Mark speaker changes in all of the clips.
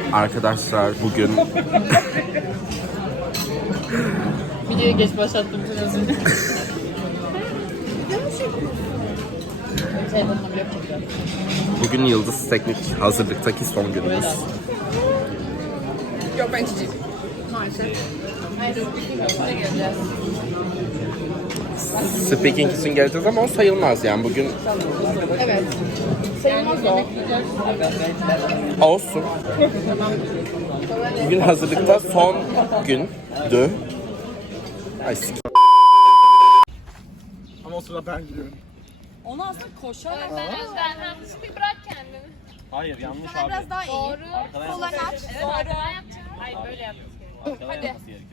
Speaker 1: Arkadaşlar bugün
Speaker 2: videoyu geç başlattım biraz önce.
Speaker 1: bugün Yıldız Teknik hazırlıktaki son günümüz.
Speaker 2: Yok ben içeceğim. Maalesef.
Speaker 1: Speaking için geleceğiz ama o sayılmaz yani bugün.
Speaker 2: Evet. Sayılmaz o.
Speaker 1: Olsun. Bugün hazırlıkta son gündü. Ay
Speaker 3: Ama o sırada ben gülüyorum.
Speaker 2: Onu aslında koşarak.
Speaker 4: Ben şimdi bırak kendini.
Speaker 3: Hayır yanlış abi.
Speaker 2: Biraz daha iyi.
Speaker 4: Doğru.
Speaker 2: Kollarını aç.
Speaker 4: Doğru. Hayır böyle yapacağız. Hadi.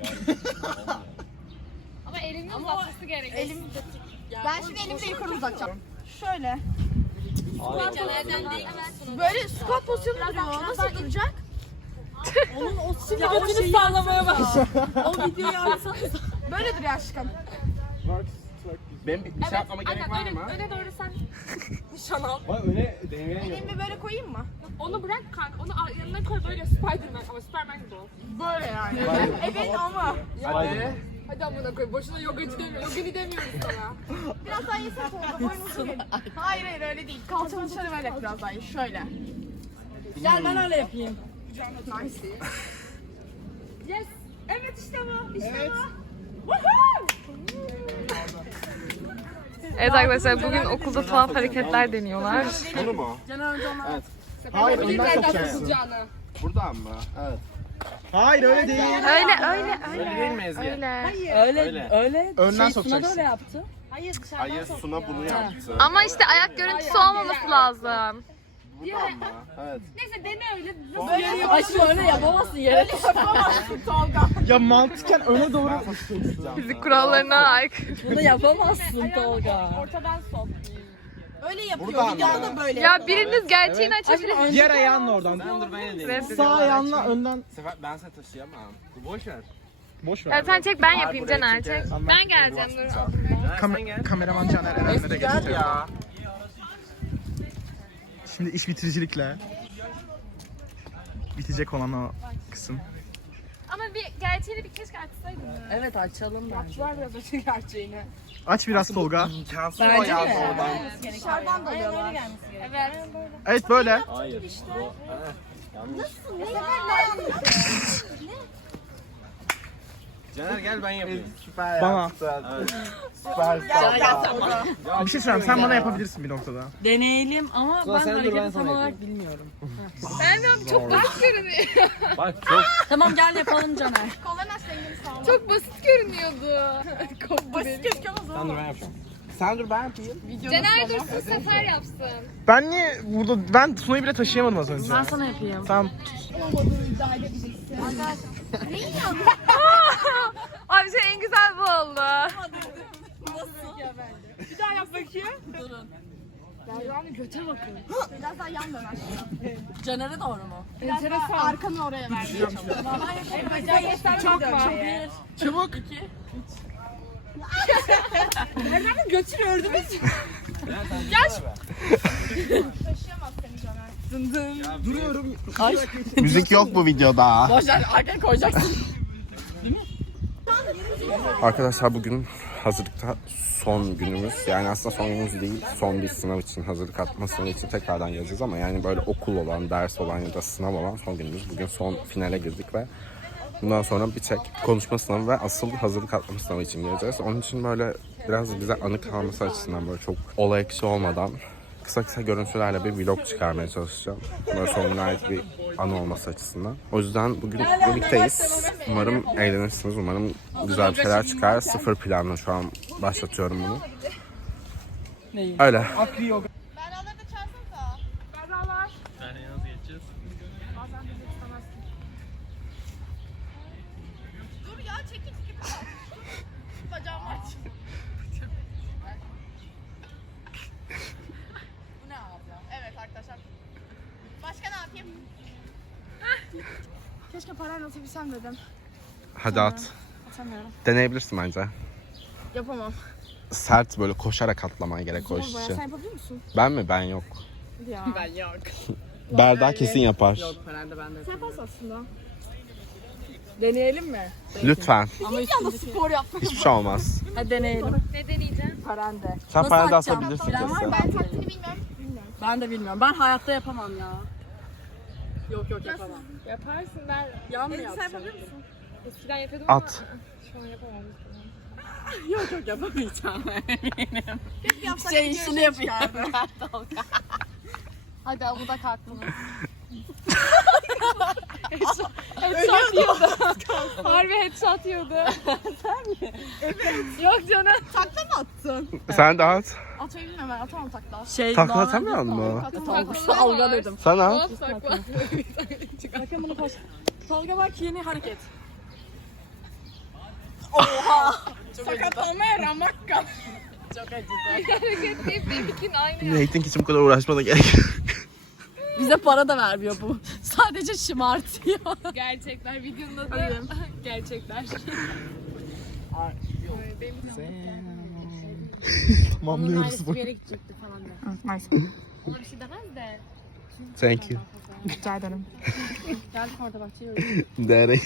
Speaker 4: Ama elinin uzatması gerekiyor.
Speaker 2: Elim. Ben şimdi elimi de yukarı uzatacağım. Şöyle.
Speaker 4: Nereden değil.
Speaker 2: Böyle squat pozisyonu duruyor. Nasıl duracak? Onun o sinir
Speaker 4: Götünü sallamaya başladı.
Speaker 2: O videoyu alsanız. Böyle duruyor aşkım.
Speaker 1: benim bir şey yapmama gerek var mı?
Speaker 4: Öne doğru sen nişan al.
Speaker 3: Bak öne değmeye
Speaker 2: Elimi böyle koyayım mı?
Speaker 4: Onu bırak kanka. Onu yanına koy böyle Spiderman ama Superman gibi ol.
Speaker 2: Böyle yani. Evet ama.
Speaker 3: Hadi.
Speaker 4: Hadi amına koy. Boşuna yogacı demiyor. Yogini demiyoruz sana.
Speaker 2: Biraz daha yesek oldu. Boynunuzu verin. Hayır hayır öyle değil. Kalçanı dışarı vererek biraz daha iyi. Şöyle. Gel ben öyle yapayım. Nice.
Speaker 4: Yes. Evet işte bu. İşte bu.
Speaker 5: Evet arkadaşlar bugün okulda tuhaf hareketler deniyorlar.
Speaker 1: Bunu mu?
Speaker 2: Caner önce onlar.
Speaker 3: Evet. Hayır önden sokacaksın.
Speaker 4: Tutacağını.
Speaker 1: Buradan mı? Evet.
Speaker 3: Hayır öyle değil. Öyle değil mi Ezgi? Öyle. Önden sokacaksın.
Speaker 1: Hayır Suna bunu yaptı.
Speaker 5: Ama işte ayak görüntüsü olmaması lazım.
Speaker 1: Buradan mı? Evet.
Speaker 4: Neyse dene öyle.
Speaker 2: Aşkım öyle yapamazsın yere. Öyle yapamazsın Tolga.
Speaker 3: Ya mantıken öne doğru.
Speaker 5: Fizik kurallarına aykırı.
Speaker 2: Bunu yapamazsın Tolga. Ortadan sol. Öyle yapıyor.
Speaker 1: Buradan
Speaker 2: Videoda
Speaker 1: mı?
Speaker 2: da böyle.
Speaker 5: Ya biriniz gerçeğini açabilir.
Speaker 3: Diğer ayağınla oradan. Sağ ayağınla önden.
Speaker 1: Sefer ben seni taşıyamam. Boş ver.
Speaker 3: Boş ver.
Speaker 5: Ya sen çek ben yapayım Caner çek.
Speaker 4: Ben geleceğim dur.
Speaker 3: Kameraman Caner Erenler'e
Speaker 1: Gel
Speaker 3: geçti.
Speaker 1: ya.
Speaker 3: Şimdi iş bitiricilikle bitecek olan o kısım.
Speaker 4: Ama bir gerçeğini bir keşke açsaydın.
Speaker 2: Evet açalım bence.
Speaker 4: Var biraz açı gerçeğini.
Speaker 3: Aç biraz Tolga.
Speaker 1: İmkansız o ya oradan.
Speaker 2: Dışarıdan da alıyorlar.
Speaker 4: Evet.
Speaker 3: Evet böyle.
Speaker 1: Caner gel ben yapayım. Süper
Speaker 3: Bana.
Speaker 1: yaptın. Süper
Speaker 3: Bir şey söyleyeyim sen bana yapabilirsin bir noktada.
Speaker 2: Deneyelim ama ben hareketi tam olarak bilmiyorum.
Speaker 5: Çok basit görünüyor.
Speaker 2: Tamam gel yapalım Caner.
Speaker 5: Çok basit görünüyordu.
Speaker 2: Basit gözüküyor ama zor.
Speaker 3: Ben yapacağım.
Speaker 1: Sen dur ben yapayım.
Speaker 4: Caner dursun Sefer yapsın.
Speaker 3: Ben niye burada ben Sunay'ı bile taşıyamadım az önce.
Speaker 2: Ben sana yapayım.
Speaker 3: Tamam.
Speaker 5: Abi şey en güzel bu oldu.
Speaker 2: Bir daha yap bakayım. Durun. Biraz daha yan dön aşkım. Caner'e doğru mu? Biraz daha arkanı oraya ver. Çok var.
Speaker 3: Çabuk.
Speaker 2: Götür ördünüz.
Speaker 3: Duruyorum.
Speaker 1: Müzik yok bu videoda.
Speaker 2: Boşver arkaya koyacaksın.
Speaker 1: Arkadaşlar bugün hazırlıkta son günümüz. Yani aslında son günümüz değil. Son bir sınav için, hazırlık atma sınavı için tekrardan yazacağız ama yani böyle okul olan, ders olan ya da sınav olan son günümüz. Bugün son finale girdik ve bundan sonra bir tek konuşma sınavı ve asıl hazırlık atma sınavı için gireceğiz. Onun için böyle biraz bize anı kalması açısından böyle çok olay ekşi olmadan kısa kısa görüntülerle bir vlog çıkarmaya çalışacağım. Böyle son güne ait bir anı olması açısından. O yüzden bugün birlikteyiz. Umarım eğlenirsiniz. Umarım güzel bir şeyler çıkar. Sıfır planla şu an başlatıyorum bunu. Öyle.
Speaker 2: Evet arkadaşlar. Başka ne yapayım? Keşke parayla atabilsem dedim.
Speaker 1: Hadi at.
Speaker 2: Atamıyorum.
Speaker 1: Deneyebilirsin bence.
Speaker 2: Yapamam.
Speaker 1: Sert böyle koşarak atlamaya gerek o iş
Speaker 2: Zor bayağı.
Speaker 1: için.
Speaker 2: Sen yapabilir misin?
Speaker 1: Ben mi? Ben yok.
Speaker 2: Ya. Ben yok.
Speaker 1: Berda kesin yapar.
Speaker 3: Yok herhalde ben de yapayım.
Speaker 2: Pas aslında.
Speaker 3: Deneyelim mi?
Speaker 1: Lütfen.
Speaker 3: Ama
Speaker 2: Bir anda spor yapmak.
Speaker 1: Hiçbir şey olmaz.
Speaker 3: Hadi deneyelim.
Speaker 5: Ne deneyeceğim?
Speaker 3: Parende.
Speaker 1: Sen parayı da
Speaker 3: atacağım?
Speaker 1: atabilirsin
Speaker 3: Bilen var
Speaker 1: kesin.
Speaker 3: mı?
Speaker 2: Ben taktiğini bilmiyorum.
Speaker 3: Ben de bilmiyorum. Ben hayatta yapamam ya. Yok yapamam.
Speaker 5: Yaparsın ben.
Speaker 3: Yan mı yapacağım?
Speaker 5: Eskiden yapıyordum
Speaker 1: At.
Speaker 5: ama şu an yapamam.
Speaker 3: Yok yapamayacağım. Eminim.
Speaker 2: Yapsak
Speaker 3: Şey
Speaker 2: gidiyor,
Speaker 3: işini yapayım.
Speaker 2: Hadi avuda kalktınız.
Speaker 5: Headshot yiyordu. Harbi headshot yiyordu. Sen mi? Evet. Yok canım.
Speaker 2: Takla mı attın?
Speaker 1: Sen de at.
Speaker 2: Atmayı bilmiyorum ben atamam takla.
Speaker 3: Şey,
Speaker 1: Takla
Speaker 3: normal
Speaker 1: atamıyor
Speaker 3: değil mi?
Speaker 1: mu?
Speaker 3: Tolga dedim.
Speaker 1: Sen at.
Speaker 5: Hop sakla.
Speaker 3: Bakın bunu koş. Tolga bak yeni hareket.
Speaker 2: Sakatlanmaya ramak kal.
Speaker 3: Çok acıdı.
Speaker 5: Hareket değil. Benimkin aynı.
Speaker 1: Nate'in için bu kadar uğraşmana gerek yok.
Speaker 3: Bize para da vermiyor bu. Sadece şımartıyor.
Speaker 5: Gerçekler. Videonun adı gerçekler.
Speaker 1: Tamamlıyoruz bu.
Speaker 5: Bir yere gidecekti falan da. Ona bir şey demez de.
Speaker 1: Thank you.
Speaker 2: Rica ederim.
Speaker 3: Geldik orada bahçeye.
Speaker 1: Daddy.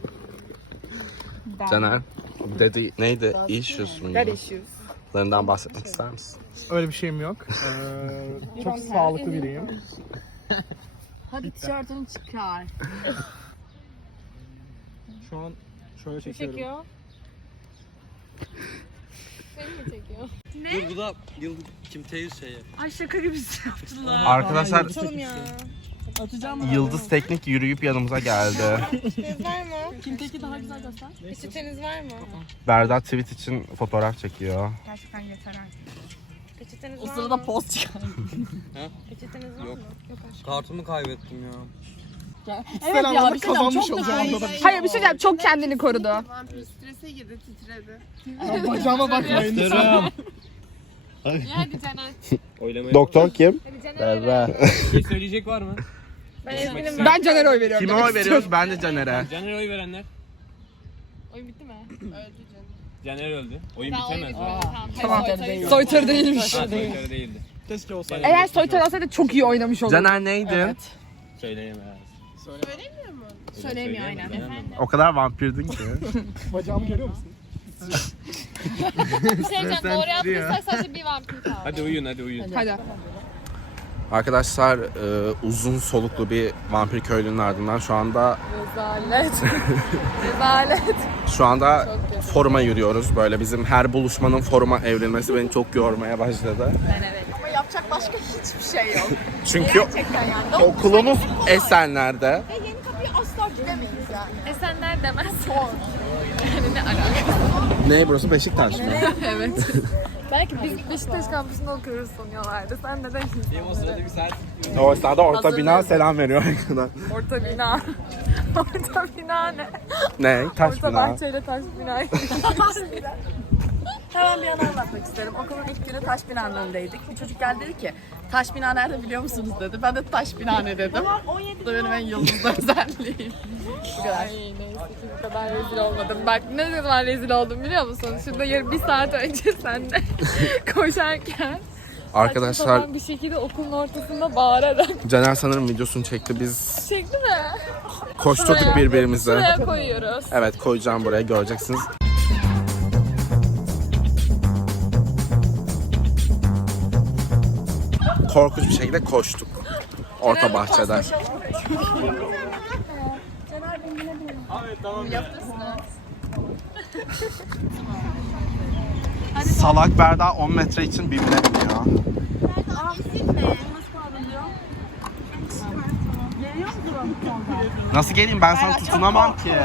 Speaker 1: Caner. Dedi neydi? Issues muydu?
Speaker 2: issues.
Speaker 1: Larından bahsetmek ister misin?
Speaker 6: Öyle bir şeyim yok. Çok sağlıklı biriyim.
Speaker 3: Hadi tişörtünü çıkar.
Speaker 6: Şu an şöyle çekiyorum.
Speaker 5: Çekiyor. Seni mi çekiyor?
Speaker 7: Dur bu da yıl kim teyir şeyi.
Speaker 3: Ay şaka gibi yaptılar.
Speaker 1: Arkadaşlar
Speaker 3: Atacağım.
Speaker 1: Yıldız Teknik yürüyüp yanımıza geldi.
Speaker 3: Kimteki daha güzel göster.
Speaker 5: Peçeteniz var mı?
Speaker 1: Berda tweet için fotoğraf çekiyor.
Speaker 2: Gerçekten yeter artık.
Speaker 5: Peçeteniz
Speaker 3: O
Speaker 5: var
Speaker 3: sırada
Speaker 5: mı?
Speaker 3: poz çıkar.
Speaker 5: Peçeteniz var
Speaker 7: Yok.
Speaker 5: mı? Yok aşkım.
Speaker 7: Kartımı kaybettim ya.
Speaker 3: Evet ya
Speaker 6: anlamda
Speaker 3: bir şey diyeceğim.
Speaker 6: kazanmış
Speaker 3: Çok da
Speaker 6: olacağım
Speaker 3: kayıp.
Speaker 6: anladım.
Speaker 2: Hayır bir şey diyeceğim çok kendini korudu.
Speaker 4: Vampir strese girdi titredi.
Speaker 6: Bacağıma bakmayın.
Speaker 5: Hadi Caner.
Speaker 1: Doktor kim?
Speaker 5: Hadi Caner.
Speaker 7: Bir şey söyleyecek var mı?
Speaker 5: Ben eminim
Speaker 2: Ben Caner'e oy veriyorum.
Speaker 1: Kime oy veriyoruz? Ben de Caner'e.
Speaker 7: Caner'e oy verenler.
Speaker 5: Oyun bitti mi?
Speaker 7: Caner öldü. Oyun
Speaker 5: Ben oy
Speaker 7: bitemez.
Speaker 5: veriyorum.
Speaker 3: Tamam.
Speaker 5: Soytarı-
Speaker 2: Soytarı değilmiş.
Speaker 7: Ha, soytarı değildi.
Speaker 6: Keşke olsaydı.
Speaker 2: Eğer soytarı olsaydı çok iyi oynamış olurdu.
Speaker 1: Caner neydi?
Speaker 7: Söyleyemez.
Speaker 2: Söyleyemiyor aynen.
Speaker 1: O kadar vampirdin ki.
Speaker 6: Bacağımı görüyor musun?
Speaker 5: Bir şey diyeceğim. Doğru yaptıysak sadece bir vampir kaldı.
Speaker 7: Hadi uyuyun hadi uyuyun.
Speaker 2: Hadi.
Speaker 1: Arkadaşlar uzun soluklu bir vampir köylünün ardından şu anda
Speaker 5: Rezalet. Rezalet.
Speaker 1: şu anda foruma yürüyoruz. Böyle bizim her buluşmanın foruma evrilmesi beni çok yormaya başladı.
Speaker 2: Ama yapacak başka hiçbir şey yok.
Speaker 1: Çünkü
Speaker 2: Gerçekten yani.
Speaker 1: okulumuz Esenler'de.
Speaker 2: Ve yeni kapıyı asla gidemeyiz yani.
Speaker 5: Esenler demez.
Speaker 1: Ne burası Beşiktaş mı?
Speaker 5: Belki biz Beşiktaş kampüsünde okuyoruz sanıyorlardı. Sen neden
Speaker 7: Benim o sırada bir saat
Speaker 1: O esnada orta bina selam veriyor arkadan.
Speaker 5: orta bina? Orta bina ne?
Speaker 1: Ne? Taş
Speaker 5: Orta
Speaker 1: bina.
Speaker 5: bahçeyle taş bina.
Speaker 3: Hemen bir yana anlatmak isterim. Okulun ilk günü taş binanın önündeydik. Bir çocuk geldi dedi ki taş bina nerede biliyor musunuz dedi. Ben de taş bina ne dedim. Bu da benim en yıldızlı özelliğim. Bu kadar.
Speaker 5: Ay neyse ki bu kadar rezil olmadım. Bak ne zaman rezil oldum biliyor musun? Şurada yarın bir saat önce sen de koşarken
Speaker 1: Arkadaşlar
Speaker 5: saçma sapan bir şekilde okulun ortasında bağırarak
Speaker 1: Caner sanırım videosunu çekti. Biz
Speaker 5: çekti mi?
Speaker 1: koşturduk birbirimize.
Speaker 5: Şuraya koyuyoruz.
Speaker 1: Evet koyacağım buraya göreceksiniz. Korkunç bir şekilde koştuk. Orta bahçede. Salak Berda 10 metre için birbirine biniyor. Nasıl geleyim ben sana tutunamam ki.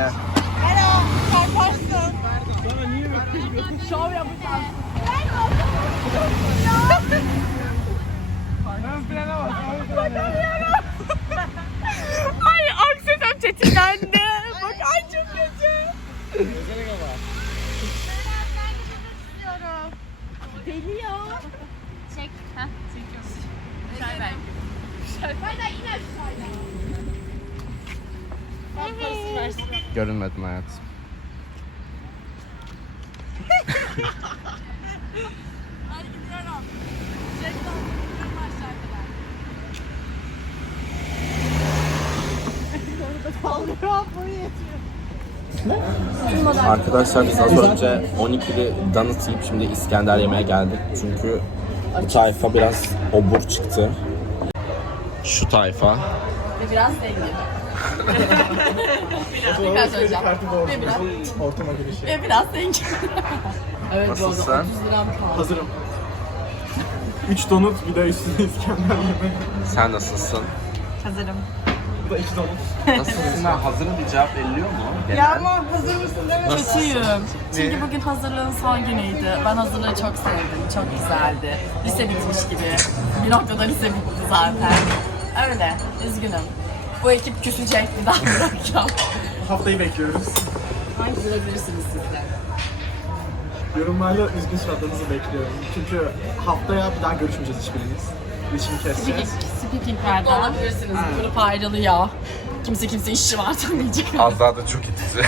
Speaker 2: Ay anksiyetem tetiklendi. Bak ay çok kötü. Deli ya.
Speaker 5: Çek. Heh, çekiyorsun.
Speaker 2: Hayda in aşağıya.
Speaker 1: Görünmedim hayat. Arkadaşlar biz az önce 12'li donut yiyip şimdi İskender yemeye geldik. Çünkü bu tayfa biraz obur çıktı. Şu tayfa.
Speaker 3: Ve biraz zengin. Tekrar söyleyeceğim. Ve biraz,
Speaker 6: Ortama girişi.
Speaker 3: ve biraz zengin. Evet, bu arada
Speaker 1: Nasılsın?
Speaker 3: 30 liram kaldı.
Speaker 6: Hazırım. 3 donut, bir de üstüne İskender yemek.
Speaker 1: Sen nasılsın?
Speaker 3: Hazırım.
Speaker 6: Bu da 2 donut.
Speaker 1: Nasılsın? Hazırım bir cevap veriliyor mu?
Speaker 2: Ya ama hazır mısın değil mi?
Speaker 3: Kötüyüm. Çünkü bugün hazırlığın son günüydü. Ben hazırlığı çok sevdim. Çok güzeldi. Lise bitmiş gibi. Bir noktada lise bitti zaten. Öyle. Üzgünüm. Bu ekip küsecek, bir daha bırakacağım.
Speaker 6: Haftayı bekliyoruz.
Speaker 3: Hangi bulabilirsiniz sizler?
Speaker 6: Yorumlarla üzgün suratlarınızı bekliyorum. Çünkü haftaya bir daha görüşmeyeceğiz hiçbirimiz. İletişimi keseceğiz.
Speaker 3: Speaking'lerde olabilirsiniz. Grup ayrılıyor. Kimse işi var demeyecek.
Speaker 1: Az daha da çok itici.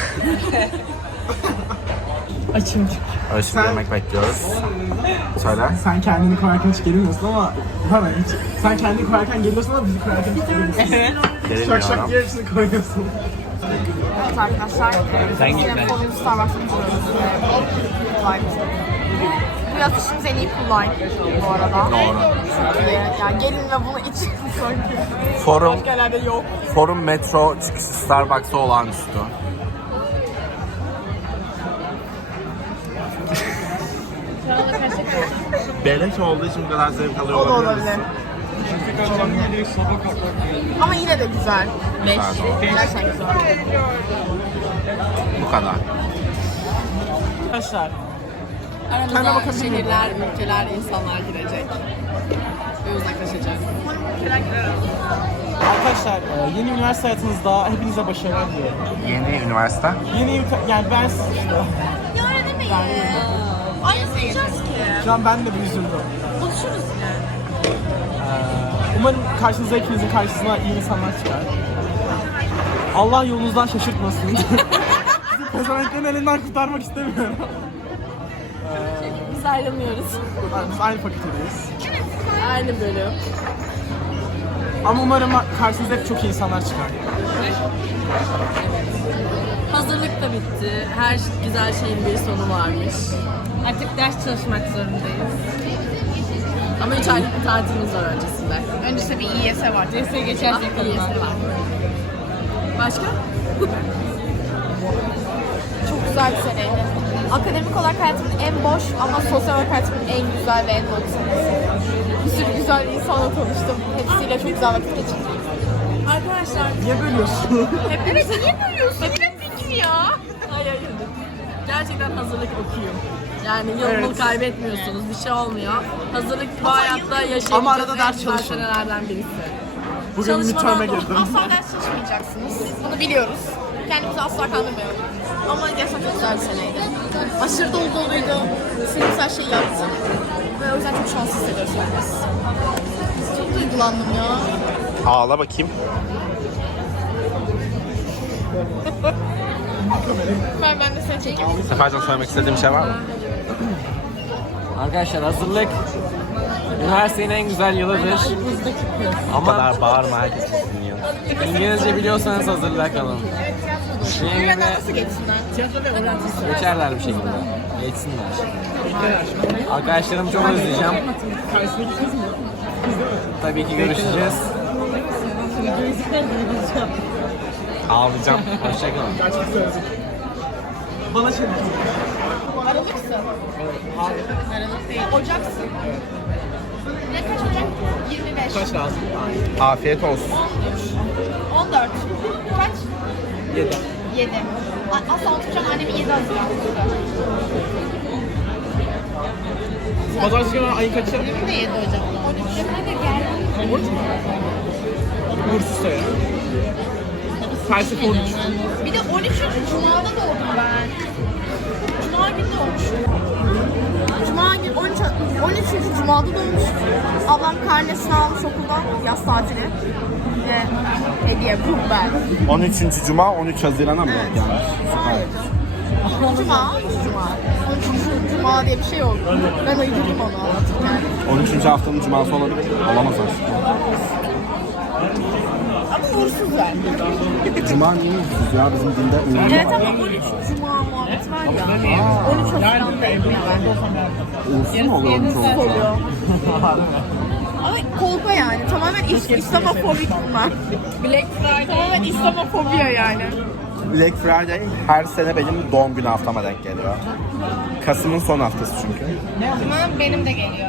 Speaker 3: Açım.
Speaker 1: Öyle şimdi yemek bekliyoruz. Söyle.
Speaker 6: Sen kendini koyarken hiç gerilmiyorsun ama sen kendini koyarken geliyorsun ama bizi koyarken hiç gerilmiyorsun. Şak şak
Speaker 1: Gelemiyorum.
Speaker 6: diye hepsini koyuyorsun.
Speaker 2: Evet arkadaşlar. Yine Formula Starbucks'a gidiyoruz ve bu yaz işimiz en iyi kullayın bu arada.
Speaker 1: Doğru.
Speaker 2: Çok iyi. Yani gelin ve bunu için sanki.
Speaker 1: Forum,
Speaker 2: Başka yerlerde yok.
Speaker 1: Forum metro çıkışı Starbucks'a olağanüstü. Beleş olduğu için bu kadar zevk alıyor
Speaker 2: O da
Speaker 1: olabilir
Speaker 2: olabilir.
Speaker 1: misin?
Speaker 2: Ama yine de güzel. Gerçekten güzel.
Speaker 1: Bu kadar.
Speaker 6: Arkadaşlar
Speaker 3: Aramıza şehirler, ülkeler, insanlar girecek. Ve uzaklaşacak.
Speaker 6: Arkadaşlar yeni üniversite hayatınızda hepinize başarılar diliyorum.
Speaker 1: Yeni üniversite.
Speaker 6: Yani ben işte.
Speaker 2: Ay yapacağız ki.
Speaker 6: Şu an ben de bir üzüldüm.
Speaker 2: Buluşuruz yine.
Speaker 6: Umarım karşınıza hepinizin karşısına iyi insanlar çıkar. Allah yolunuzdan şaşırtmasın. Sizi pezevenklerin elinden kurtarmak istemiyorum.
Speaker 3: Biz ayrılmıyoruz.
Speaker 6: Biz aynı fakültedeyiz.
Speaker 3: Aynı bölüm.
Speaker 6: Ama umarım karşınıza hep çok iyi insanlar çıkar.
Speaker 3: Hazırlık da bitti. Her güzel şeyin bir sonu varmış. Artık ders çalışmak zorundayız. Ama 3 aylık bir tatilimiz var öncesinde.
Speaker 2: Öncesinde bir İYS var.
Speaker 3: DS'ye geçersek İYS var. Başka?
Speaker 2: Çok güzel bir seneydi. Akademik olarak hayatımın en boş ama sosyal olarak hayatımın en güzel ve en dolu senesi. Bir sürü güzel insanla tanıştım. Hepsiyle çok güzel vakit geçirdim.
Speaker 3: Arkadaşlar.
Speaker 6: Niye bölüyorsun?
Speaker 2: Evet niye bölüyorsun? Hep fikri ya.
Speaker 3: Hayır. Gerçekten hazırlık okuyun. Yani yılını kaybetmiyorsunuz. Bir şey olmuyor. Hazırlık bu hayatta yaşayabileceğiniz
Speaker 6: Ama arada ders
Speaker 3: en güzel
Speaker 6: çalışın.
Speaker 3: senelerden birisi.
Speaker 6: Bugün
Speaker 3: Çalışmadan
Speaker 6: midterm'e
Speaker 3: da-
Speaker 6: girdim.
Speaker 2: Asla ders çalışmayacaksınız. Bunu biliyoruz. Kendimizi asla kandırmayalım. Ama gerçekten çok güzel bir seneydi. Aşırı dolu doluydu. İstediğimiz her şeyi yaptım. Ve o yüzden çok şanslı hissediyoruz biz. Çok duygulandım ya.
Speaker 1: Ağla bakayım.
Speaker 2: Ben de seni çekeyim.
Speaker 1: Sefercan söylemek istediğim şey var mı?
Speaker 7: Arkadaşlar hazırlık üniversitenin en güzel yılıdır.
Speaker 1: Bu kadar bağırma, herkes dinliyor.
Speaker 7: İngilizce biliyorsanız hazırlığa kalın. Benim gibi
Speaker 2: Nasıl geçsinler?
Speaker 7: geçerler bir şekilde. Geçsinler. Arkadaşlarımı çok özleyeceğim. Tabii ki görüşeceğiz.
Speaker 1: Ağlayacağım.
Speaker 7: Hoşçakalın.
Speaker 6: Bana çevir.
Speaker 2: Aralıksın. Aralık değil. Ocaksın. Ne kaç Ocak? 25.
Speaker 6: Kaç lazım?
Speaker 1: Afiyet olsun.
Speaker 2: 14. Kaç?
Speaker 6: 7.
Speaker 2: 7. Asla unutmayacağım annemin 7 Haziran.
Speaker 6: Pazartesi günü ayın kaçı?
Speaker 2: Benim de 7 Ocak. 13. Hadi gel.
Speaker 6: Bursuz sayı. Felsefe 13.
Speaker 2: Bir de 13. Cuma'da doğdum ben. Cuma günü doğmuşum. Cuma günü 13. Cuma'da doğmuş. Ablam karnesini almış okuldan. Yaz tatili. Ve hediye bu ben.
Speaker 1: 13. Cuma 13 Haziran'a mı
Speaker 2: Evet.
Speaker 1: gelmiş?
Speaker 2: Cuma. 13. Cuma diye bir şey oldu. Ben uydurdum onu anlatırken.
Speaker 1: 13. haftanın cuması olabilir. Olamaz aslında.
Speaker 2: Ama uğursuz ver.
Speaker 1: Cuma niye uğursuz ya? Bizim dinde uğurlu
Speaker 2: Evet
Speaker 1: var.
Speaker 2: ama 13 Cuma muhabbeti var ya. 13 Haziran'dayım ya ben.
Speaker 1: Uğursuz mu oluyor?
Speaker 2: Uğursuz oluyor. Ama kolpa yani. Tamamen İslamofobik bunlar.
Speaker 5: Black Friday.
Speaker 2: Tamamen İslamofobiya yani.
Speaker 1: Black Friday her sene benim doğum günü haftama denk geliyor. Kasım'ın son haftası çünkü.
Speaker 5: Ama benim de geliyor.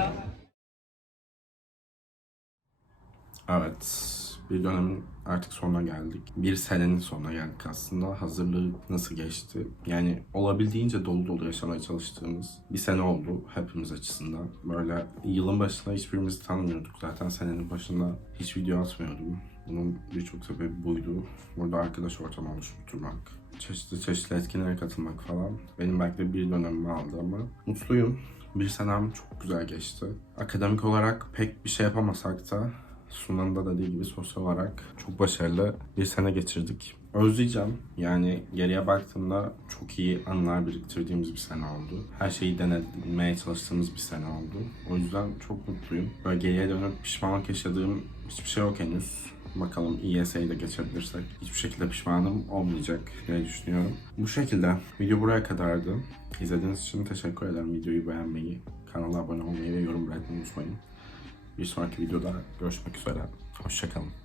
Speaker 1: Evet, bir dönemin artık sonuna geldik. Bir senenin sonuna geldik aslında. Hazırlık nasıl geçti? Yani olabildiğince dolu dolu yaşamaya çalıştığımız bir sene oldu hepimiz açısından. Böyle yılın başında hiçbirimizi tanımıyorduk. Zaten senenin başında hiç video atmıyordum. Bunun birçok sebebi buydu. Burada arkadaş ortamı oluşturmak, çeşitli etkinliklere katılmak falan. Benim belki de bir dönemimi aldı ama mutluyum. Bir senem çok güzel geçti. Akademik olarak pek bir şey yapamasak da Sunan'ın da dediği gibi sosyal olarak çok başarılı bir sene geçirdik. Özleyeceğim. Yani geriye baktığımda çok iyi anılar biriktirdiğimiz bir sene oldu. Her şeyi denemeye çalıştığımız bir sene oldu. O yüzden çok mutluyum. Böyle geriye dönüp pişmanlık yaşadığım hiçbir şey yok henüz. Bakalım İYS'yi de geçebilirsek hiçbir şekilde pişmanım olmayacak diye düşünüyorum. Bu şekilde video buraya kadardı. İzlediğiniz için teşekkür ederim. Videoyu beğenmeyi, kanala abone olmayı ve yorum bırakmayı unutmayın. Bir sonraki videoda görüşmek üzere. Hoşça kalın.